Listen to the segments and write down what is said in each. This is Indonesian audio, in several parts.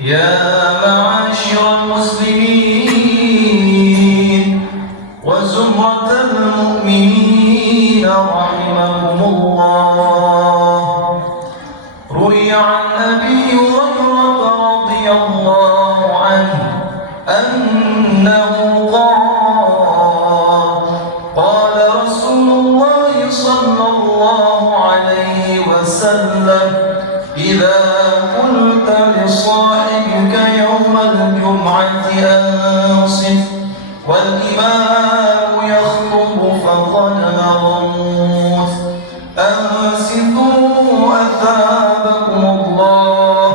يا معاشر المسلمين وزمرة المؤمنين رحمكم الله. روي عن أبي هريرة رضي الله عنه أنه قال رسول الله صلى الله عليه وسلم: إذا قلت لصاحبك يوم الجمعة أنصت والإمام يخطب فقد نظمت. أنصتوا أثابكم الله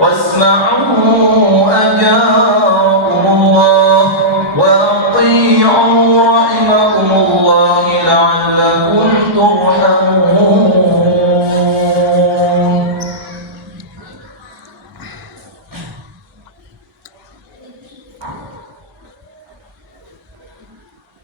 واسمعوا أجاركم الله وأطيعوا رحمكم الله لعلكم ترحمون.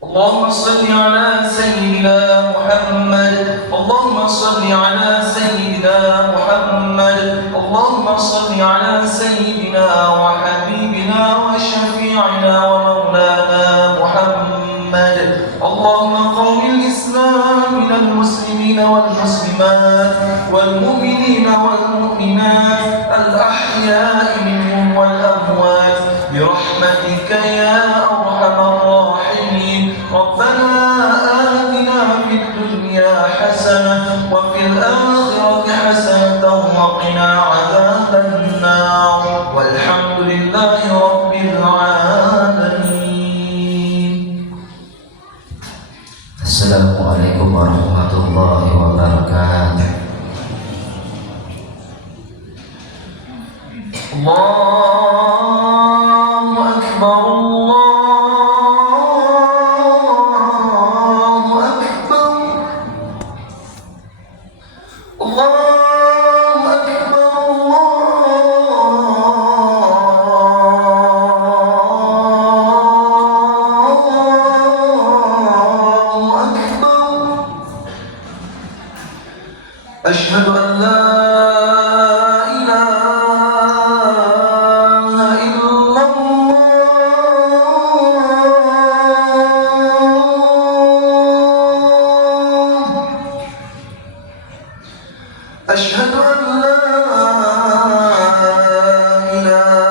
اللهم صل على سيدنا محمد. اللهم صل على سيدنا محمد. اللهم صل على سيدنا وحبيبنا وشفيعنا ومولانا محمد. اللهم قوم الإسلام من المسلمين والمسلمات والمؤمنين والمؤمنات الأحياء منهم والأموات برحمتك يا أرحم الراحمين. ربنا آتنا في الدنيا حسنة وفي الآخرة حسنة وقنا عذاب النار والحمد لله رب العالمين. Assalamualaikum warahmatullahi wabarakatuh. Allahu Akbar, Allahu Akbar, Allahu Akbar, Allahu Akbar. Asyhadu an la أشهد أن لا إله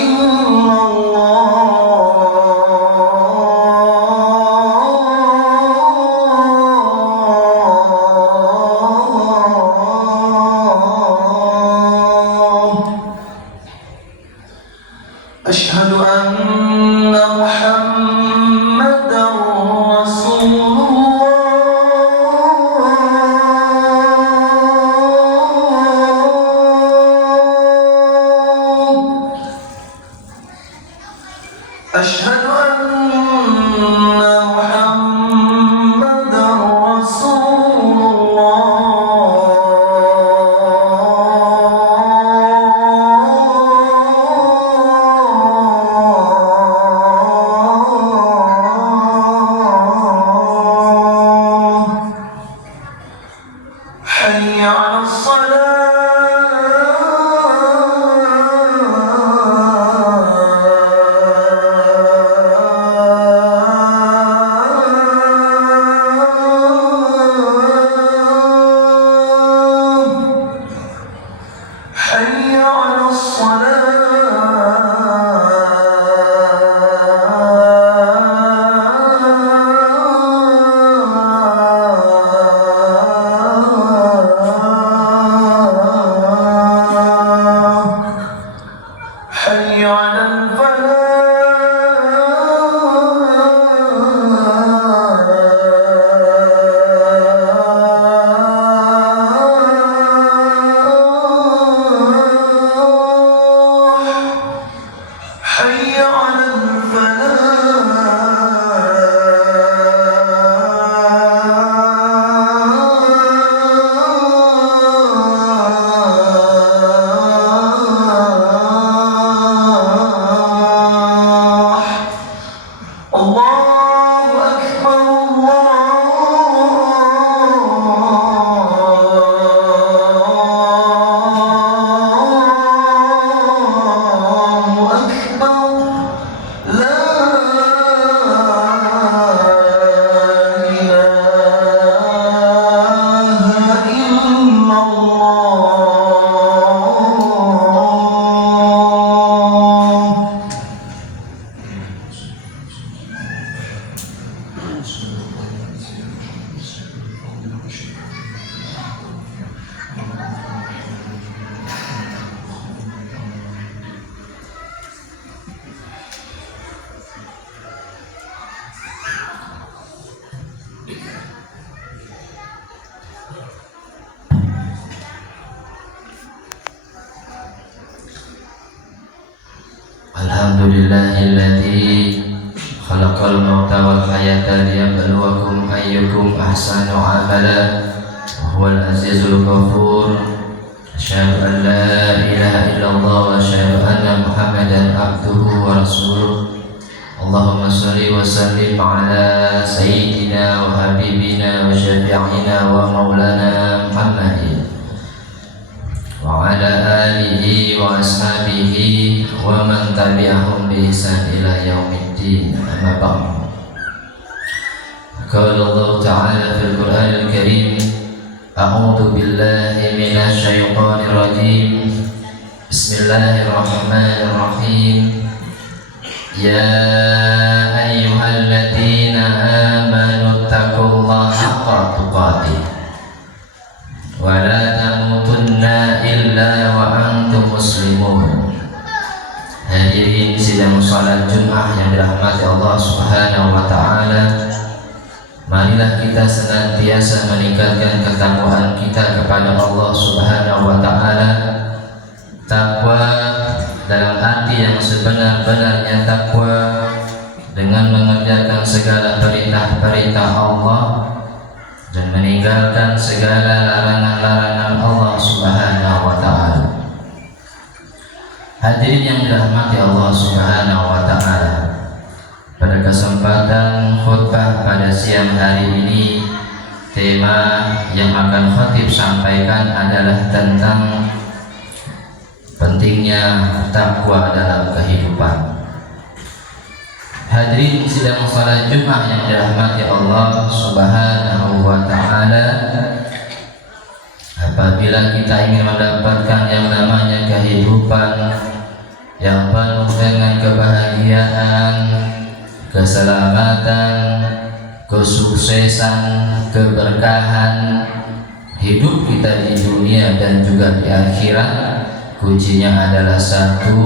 إلا الله. أشهد أن محمدًا رسول الله. أشهد أن محمدًا رسول الله. حي على الصلاة. حي على الصلاة. Alhamdulillahilladzi khalaqal mauta wal hayata liyabluwakum ayyukum ahsanu amala wa huwal azizul ghafur. Asyhadu an la ilaha illallah wa asyhadu anna Muhammadan abduhu wa rasuluh. Allahumma shalli wa sallim ala sayyidina wa habibina wa syafi'ina wa maulana Muhammadin wa ala alihi wa ashabihi wa man tabi'ahum bi ihsan ila yaumiddin. Amma ba'd. Qala Allah ta'ala fil Qur'anil Karim, a'udzu billahi minasy syaithanir rajim. Bismillahirrahmanirrahim. Ya ayyuhalladzina amanu taqullaha haqqa tuqatih wa la tamutunna illa wa antum muslimun. Hadirin sidang salat Jumat yang dirahmati Allah Subhanahu wa taala, marilah kita senantiasa meningkatkan ketakwaan kita kepada Allah Subhanahu wa taala. Takwa dalam arti yang sebenar-benarnya takwa, dengan mengerjakan segala perintah-perintah Allah dan meninggalkan segala larangan-larangan Allah Subhanahu wa taala. Hadirin yang dirahmati Allah Subhanahu wa taala, pada kesempatan khutbah pada siang hari ini, tema yang akan khatib sampaikan adalah tentang pentingnya takwa dalam kehidupan. Hadirin sidang salat Jumat yang dirahmati Allah Subhanahu wa taala, apabila kita ingin mendapatkan yang namanya kehidupan yang penuh dengan kebahagiaan, keselamatan, kesuksesan, keberkahan, hidup kita di dunia dan juga di akhirat, kuncinya adalah satu,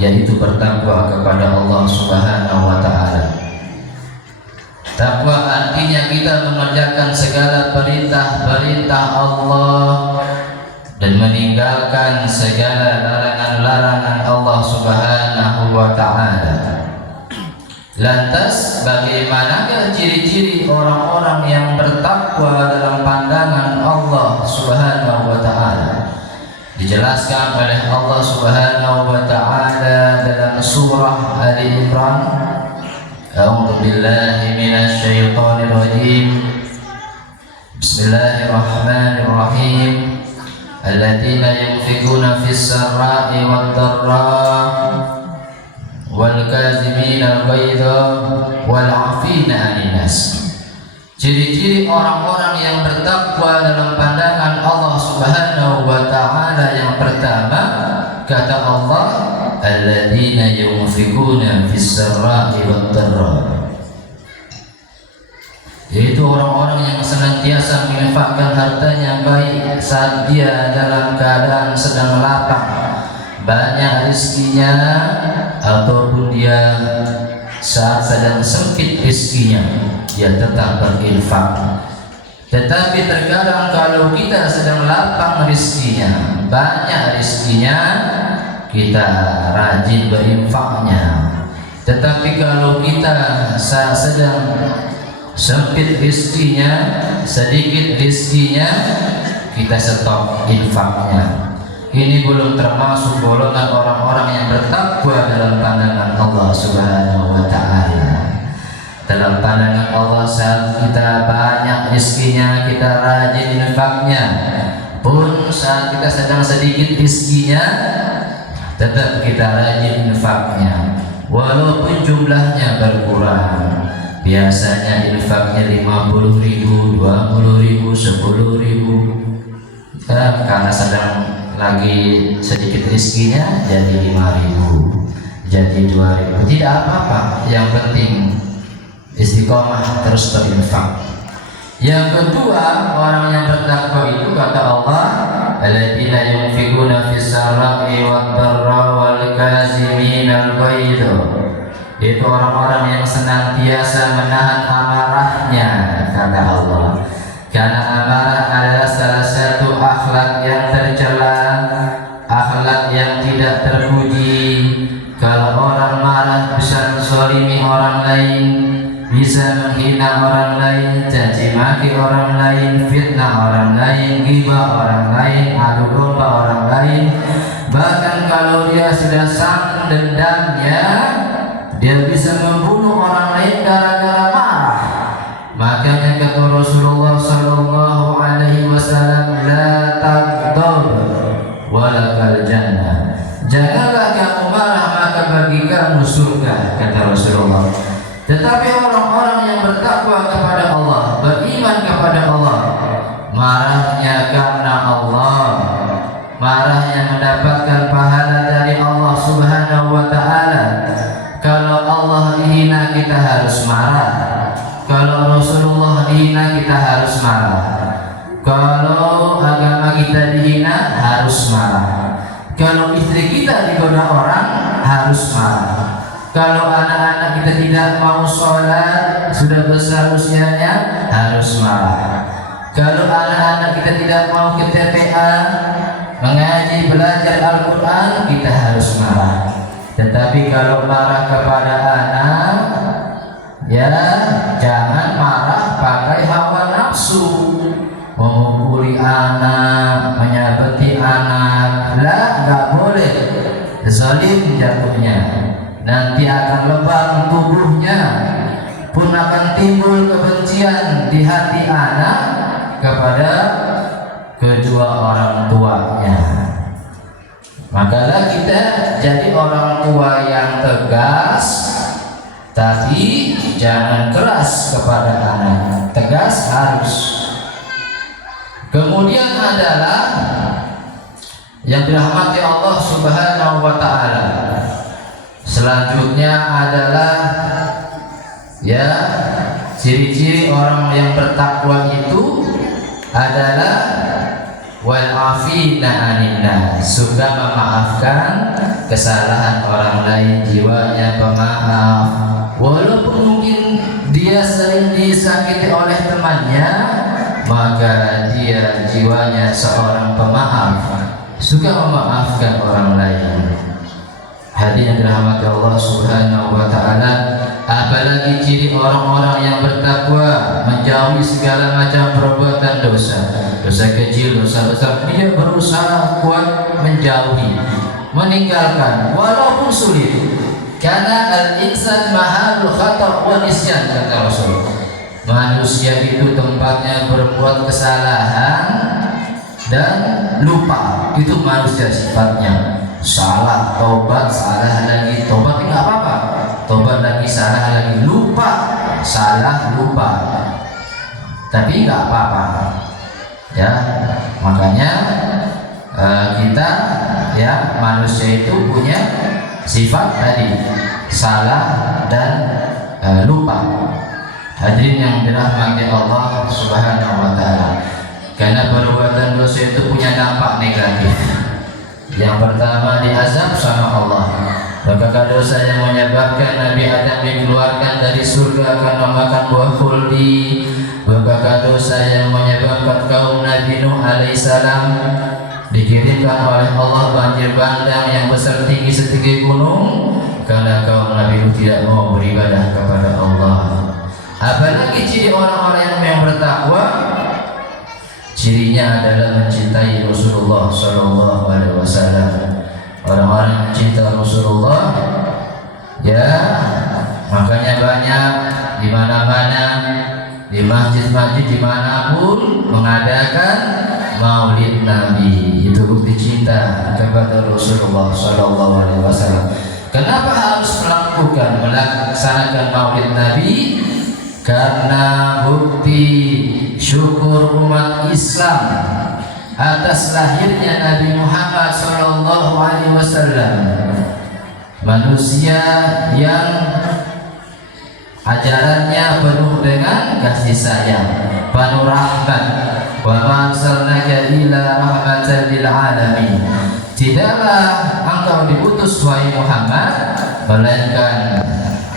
yaitu bertakwa kepada Allah Subhanahu wa taala. Takwa artinya kita mengerjakan segala perintah-perintah Allah dan meninggalkan segala larangan-larangan Allah Subhanahu wa taala. Lantas bagaimanakah ciri-ciri orang-orang yang bertakwa dalam pandangan Allah Subhanahu wa taala? Dijelaskan oleh Allah Subhanahu wa taala dalam surah Ali Imran. A'udzu billahi minasy syaithanir rajim. Bismillahirrahmanirrahim. Alladzina yunfiquna fis sarra'i wad dharra wal kazimina al-ghaidha wal 'afina 'anil nas. Ciri-ciri orang-orang yang bertakwa dalam pandangan Allah Subhanahu wa taala, yang pertama kata Allah, alladzina yunfiquna fis sarra'i wad dharra, yaitu orang-orang yang senantiasa menginfakkan hartanya baik saat dia dalam keadaan sedang lapang, banyak rezekinya, ataupun dia saat sedang sempit rezekinya, dia tetap berinfak. Tetapi terkadang kalau kita sedang lapang rezekinya, banyak rezekinya, kita rajin berinfaknya. Tetapi kalau kita saat sedang sempit rezekinya, sedikit rezekinya, kita stop infaknya. Ini belum termasuk golongan orang-orang yang bertakwa dalam pandangan Allah Subhanahu wa taala. Dalam pandangan Allah, saat kita banyak rezekinya, kita rajin infaknya. Pun saat kita sedang sedikit rezekinya, tetap kita rajin infaknya, walaupun jumlahnya berkurang. Biasanya infaknya 50.000, 20.000, 10.000. Karena sedang lagi sedikit rezekinya, jadi 5.000, jadi 2.000. Tidak apa-apa, yang penting istiqomah terus berinfak. Yang kedua, orang yang bertakwa itu kata Allah, alladzina yunfiquna fis sarra'i wad dharra wal kazimina al-ghaidha, itu orang-orang yang senantiasa menahan amarahnya, kata Allah. Karena amarah adalah salah satu akhlak yang tercela, akhlak yang tidak terpuji. Kalau menghina orang lain, caci maki orang lain, fitnah orang lain, ghibah orang lain, adu domba orang lain. Bahkan kalau dia sudah sang dendamnya, dia bisa membunuh orang lain gara-gara marah. Makanya kata Rasulullah sallallahu alaihi wasallam, la taghdab walakal jannah. Janganlah kamu marah, maka bagi kamu surga, kata Rasulullah. Tetapi orang-orang yang bertakwa kepada Allah, beriman kepada Allah, marahnya karena Allah, marahnya mendapatkan pahala dari Allah Subhanahu wa ta'ala. Kalau Allah dihina kita harus marah, kalau Rasulullah dihina kita harus marah, kalau agama kita dihina harus marah, kalau istri kita digoda orang harus marah, kalau anak-anak kita tidak mau sholat sudah besar usianya harus marah, kalau anak-anak kita tidak mau ke TPA mengaji belajar Al-Quran kita harus marah. Tetapi kalau marah kepada anak, ya jangan marah pakai hawa nafsu, memukuli anak, menyabeti anak, lah nggak boleh, zalim jatuhnya. Nanti akan lebam tubuhnya, pun akan timbul kebencian di hati anak kepada kedua orang tuanya. Makalah kita jadi orang tua yang tegas, tapi jangan keras kepada anak, tegas harus. Kemudian adalah yang dirahmati Allah Subhanahu wa ta'ala. Selanjutnya adalah ya ciri-ciri orang yang bertakwa itu adalah wal afina 'anil nas, suka memaafkan kesalahan orang lain, jiwanya pemaaf. Walaupun mungkin dia sering disakiti oleh temannya, maka dia jiwanya seorang pemaaf, suka memaafkan orang lain. Hadirin yang dirahmati Allah Subhanahu wa ta'ala, apalagi ciri orang-orang yang bertakwa, menjauhi segala macam perbuatan dosa, dosa kecil, dosa besar, dia berusaha kuat menjauhi, meninggalkan walaupun sulit. Karena al-insan mahalul khata' wa nisyan, kata Rasul. Manusia itu tempatnya berbuat kesalahan dan lupa, itu manusia sifatnya. Salah, tobat, salah lagi, tobat tidak apa-apa, tobat lagi, salah lagi, lupa, salah, lupa, tapi nggak apa-apa ya. Makanya kita ya manusia itu punya sifat tadi, salah dan lupa. Hadirin yang dirahmati Allah Subhanahu wa ta'ala, karena perbuatan dosa itu punya dampak negatif. Yang pertama, diazab sama Allah. Maka dosa yang menyebabkan Nabi Adam dikeluarkan dari surga karena makan buah khuldi. Maka dosa yang menyebabkan kaum Nabi Nuh alaihissalam dikirimkan oleh Allah banjir bandang yang besar tinggi setinggi gunung karena kaum Nabi Nuh tidak mau beribadah kepada Allah. Apalagi ciri orang-orang yang bertakwa, cirinya adalah mencintai Rasulullah Sallallahu Alaihi Wasallam. Orang-orang yang mencintai Rasulullah, ya makanya banyak di mana-mana, di masjid-masjid dimanapun mengadakan Maulid Nabi. Itu bukti cinta kepada Rasulullah Sallallahu Alaihi Wasallam. Kenapa harus melaksanakan Maulid Nabi? Karena bukti syukur umat Islam atas lahirnya Nabi Muhammad sallallahu alaihi wasallam, manusia yang ajarannya penuh dengan kasih sayang, penuh rahmat. Wa ma arsalnaka illa rahmatan lil alamin. Tidaklah engkau diutus wahai Muhammad melainkan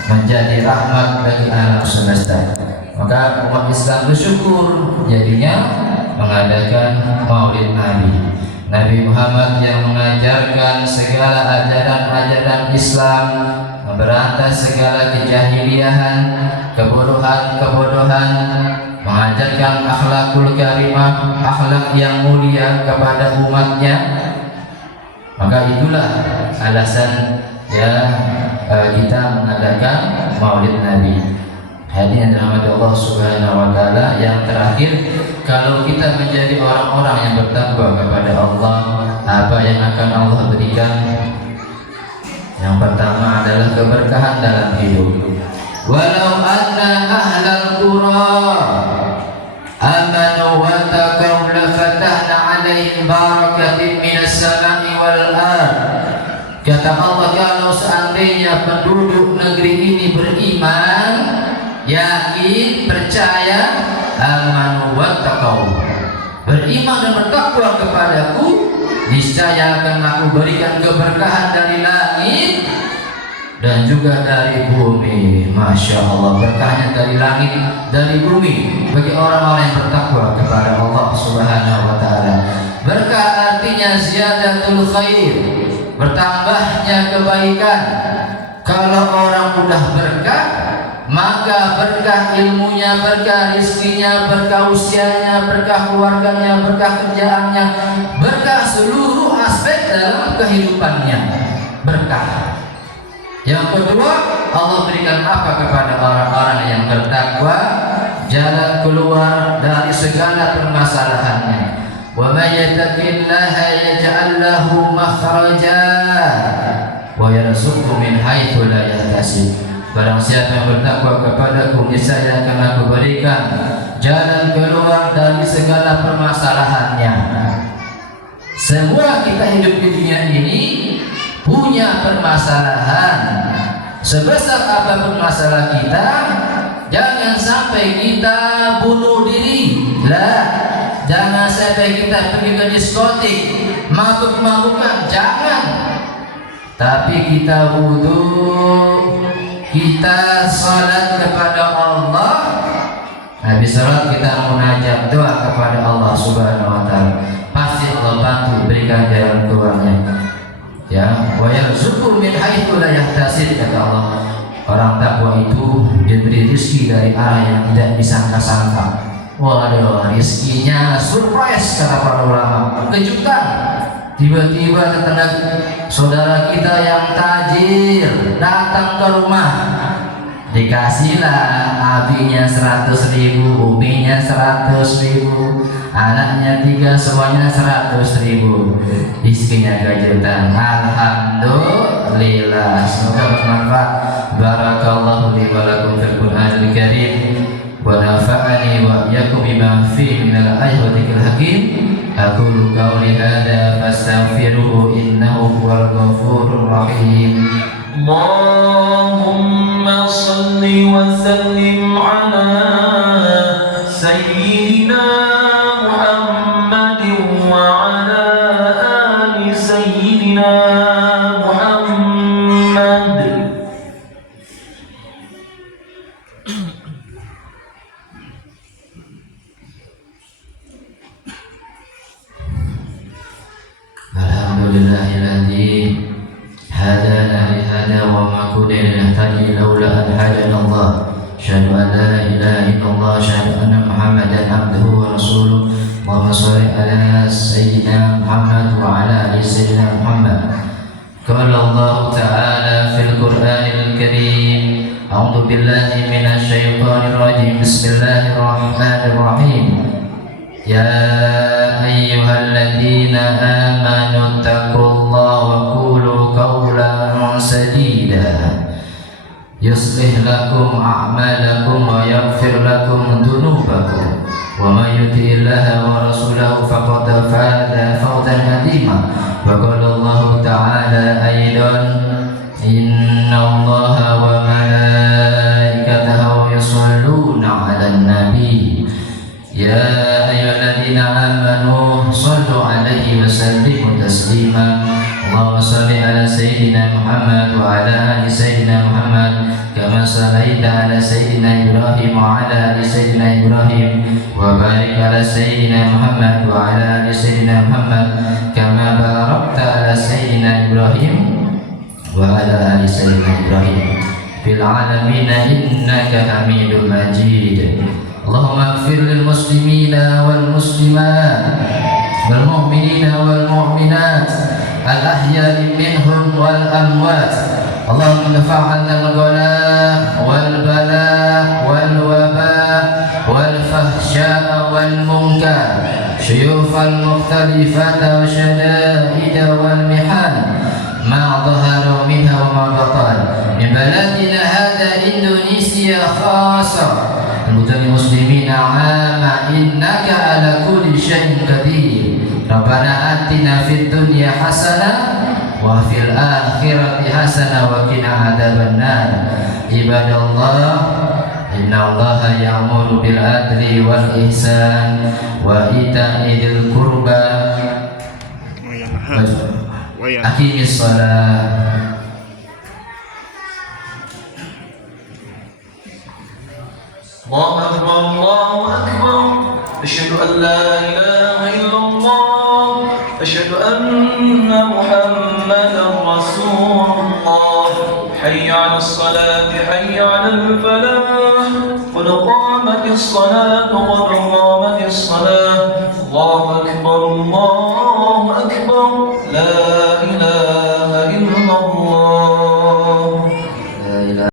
menjadi rahmat bagi alam semesta. Maka umat Islam bersyukur jadinya mengadakan Maulid Nabi. Nabi Muhammad yang mengajarkan segala ajaran-ajaran Islam, memberantas segala kejahiliahan, kebodohan, mengajarkan akhlakul karimah, akhlak yang mulia kepada umatnya. Maka itulah alasan kita mengadakan Maulid Nabi. Hadirin yang dirahmati Allah Subhanahu wa taala, yang terakhir, kalau kita menjadi orang-orang yang bertakwa kepada Allah, apa yang akan Allah berikan? Yang pertama adalah keberkahan dalam hidup. Walau anna ahlal qura amanu wa taqaw la fatahna 'alaihim barakatin minas sama'i wal ard. Kata Allah, kalau seandainya penduduk negeri ini beriman, yakin, percaya, amanu wa taqaw, beriman dan bertakwa kepadaku, niscaya akan aku berikan keberkahan dari langit dan juga dari bumi. Masya Allah, berkahnya dari langit, dari bumi bagi orang-orang yang bertakwa kepada Allah Subhanahu wa ta'ala. Berkah artinya ziyadatul khair, bertambahnya kebaikan. Kalau orang mudah berkah, maka berkah ilmunya, berkah rizkinya, berkah usianya, berkah keluarganya, berkah kerjaannya, berkah seluruh aspek dalam kehidupannya. Berkah. Yang kedua, Allah berikan apa kepada orang-orang yang bertakwa? Jalan keluar dari segala permasalahannya. Wa may yattaqillaha yaj'al lahu makhraja wa yarzuqhu min haitsu la yahtasib. Barang siapa yang bertakwa kepadaku, niscaya akan aku berikan jalan keluar dari segala permasalahannya. Semua kita hidup di dunia ini punya permasalahan. Sebesar apapun masalah kita, jangan sampai kita bunuh diri. Jangan sampai kita pergi ke diskotik, mabuk-mabukan, jangan. Tapi kita wudu, kita salat kepada Allah. Habis salat kita munajat, doa kepada Allah Subhanahu wa ta'ala. Pasti Allah bantu, berikan jalan keluarnya. Ya, wa yarzuqhu min haitsu la yahtasib, kata Allah. Orang takwa itu diberi rezeki dari arah yang tidak disangka-sangka. Waduh, rezekinya surprise, kata para ulama, kejutan. Tiba-tiba tetangga saudara kita yang tajir datang ke rumah, dikasihlah abinya 100.000, uminya 100.000, anaknya 3, semuanya 100.000. Rezekinya kejutan. Alhamdulillah. Semoga bermanfaat. Barakallahu li wa lakum fil Qur'anil Karim wa nafa'ani wa iyyakum bima fihi minal ayatil hakim. Aqulu qawli hadza fastaghfiruhu innahu huwal ghafurur rahim. Allahumma salli wa sallim ala sayyidina Muhammadin wa ala ali sayyidina Muhammad. Alhamdulillahilladzi hadana li hada wa ma kunna linahtadiya laula an hadana Allah. Asyhadu an la ilaha illallah, asyhadu anna Muhammadan abduhu wa rasuluh. Allahumma shalli ala sayyidina Muhammad wa ala ali sayyidina Muhammad. Qala Allah ta'ala fil Qur'anil Karim, a'udzu billahi minasy syaithanir rajim. Bismillahirrahmanirrahim. Ya ayyuhalladzina amanu taqullaha wa qulu qawlan sadida yuslih lakum a'malakum wa yaghfir lakum dhunubakum wa may yuti'illaha wa rasulahu faqad faza fawzan 'azima. Wa qala Allah ta'ala aidan, innallaha wa malaikatahu yusholluna 'alan nabi ya ayyuhalladzina amanu shallu 'alaihi wa sallimu taslima. Allahumma shalli ala sayyidina Muhammad wa ala ali sayyidina Muhammad kama shallaita ala sayyidina Ibrahim wa ala ali sayyidina Ibrahim wa barik ala sayyidina Muhammad wa ala ali sayyidina Muhammad kama barakta ala sayyidina Ibrahim وعلى آل سيدنا إبراهيم في العالمين إنك حميد مجيد. اللهم اغفر للمسلمين والمسلمات والمؤمنين والمؤمنات الأحياء منهم والأموات. اللهم ادفع عنا الغلاء والبلاء والوباء والفحشاء والمنكر شيوخ المختلفة وشدائد والمحن ما ظهر منها وما بطن من بلدنا هذا إندونيسيا خاصة المسلمين عامة إنك على كل شيء قدير. ربنا آتنا في الدنيا حسنة وفي الآخرة حسنة وقنا عذاب النار. عباد الله إن الله يأمر بالعدل والإحسان وإيتاء ذي القربى أقيم الصلاة. الله أكبر الله أكبر أشهد أن لا إله إلا الله أشهد أن محمدا رسول الله. حي على الصلاة حي على الفلاح قد قامت الصلاة قد قامت الصلاة